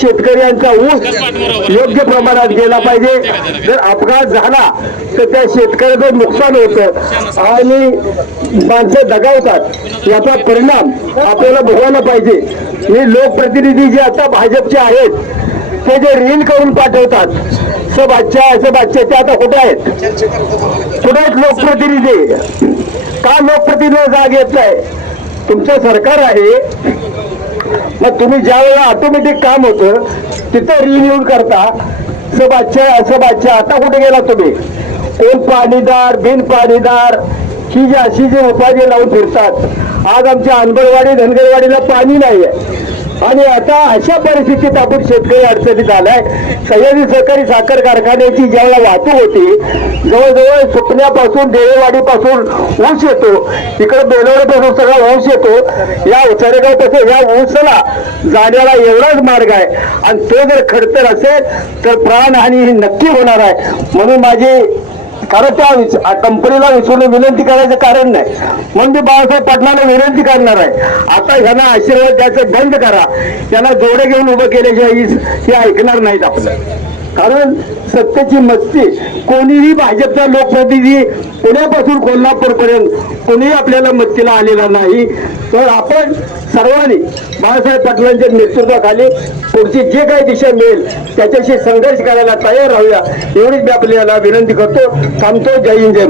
शेतकऱ्यांचा ऊस योग्य प्रमाणात गेला पाहिजे। जर अपघात झाला तर त्या शेतकऱ्याचं नुकसान होतं आणि माणसं दगावतात, याचा परिणाम आपल्याला भोगायला पाहिजे। मी लोकप्रतिनिधी जे आता भाजपचे आहेत ते जे रील करून पाठवतात सब अच्छा ते आता कुठे आहेत लोकप्रतिनिधी? का लोकप्रतिनिधी जाग येत नाही? तुमचं सरकार आहे, मग तुम्ही ज्या वेळेला ऑटोमॅटिक काम होतं तिथं रिन्यू करता सब अच्छा आता कुठे गेला तुम्ही? कोण पाणीदार बिन पाणीदार ही जी अशी जी उपाधी लावून फिरतात। आज आमच्या अंबरवाडी धनगरवाडीला पाणी नाही आहे आणि आता अशा परिस्थितीत आपण शेतकरी अडचणीत आलाय। सह्याद्री सहकारी साखर कारखान्याची ज्यावेळेला वाहतूक होती जवळजवळ सुपण्यापासून देवेवाडीपासून ऊस येतो, इकडे बेलवडीपासून सगळा ऊस येतो, या उचारेगावपासून या ऊसाला जाण्याला एवढाच मार्ग आहे आणि तो जर खडतर असेल तर प्राणहानी ही नक्की होणार आहे। म्हणून माझी कारण त्या कंपनीला विनंती करायचं कारण नाही, म्हणून मी बाळासाहेब पाटलांना विनंती करणार आहे, आता ह्यांना आशीर्वाद द्यायचं बंद करा। त्यांना जोडे घेऊन उभं केल्याशिवाय हे ऐकणार नाहीत आपलं। कारण सत्तेची मस्ती कोणीही भाजपचा लोकप्रतिनिधी पुण्यापासून कोल्हापूरपर्यंत कोणीही आपल्याला मस्तीला आलेला नाही। तर आपण सर्वांनी बाळासाहेब पाटलांच्या नेतृत्वाखाली पुढची जे काही दिशा मिळेल त्याच्याशी संघर्ष करायला तयार राहूया, एवढीच मी आपल्याला विनंती करतो। थांबतो। जय हिंद जय